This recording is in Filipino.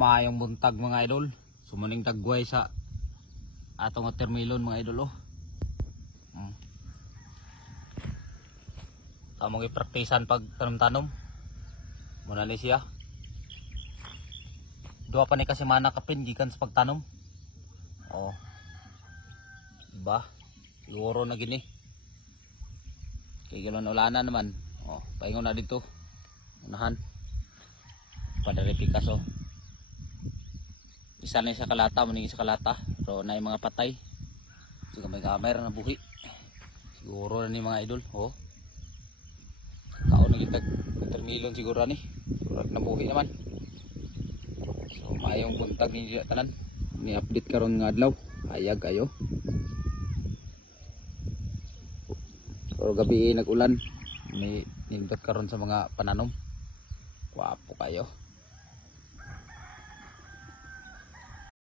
Mayong buntag mga idol. Sumuning tagway sa atong watermelon mga idol oh. Tamong ipraktisan pag tanom-tanom. Muna ni siya. Dua pa ni kasi mana kapin gikan sa pagtanom. Oh. Diba? Siguro na gini. Kaya gano'n ulanan naman. Oh, paingon na dito. Unahan. Padari Picasso. Isa na sa kalata, muning sa kalata. Pero na yung mga patay. Siguro may camera na buhi. Siguro na ni mga idol. Oh. Kaon na kita watermelon siguro ni. Siguro na buhi naman. So mayong buntag ninyo tanan. Ni-update karon nga adlaw. Ayag kayo. Pero gabi nag-ulan. May nindot karon sa mga pananom. Wapo kayo.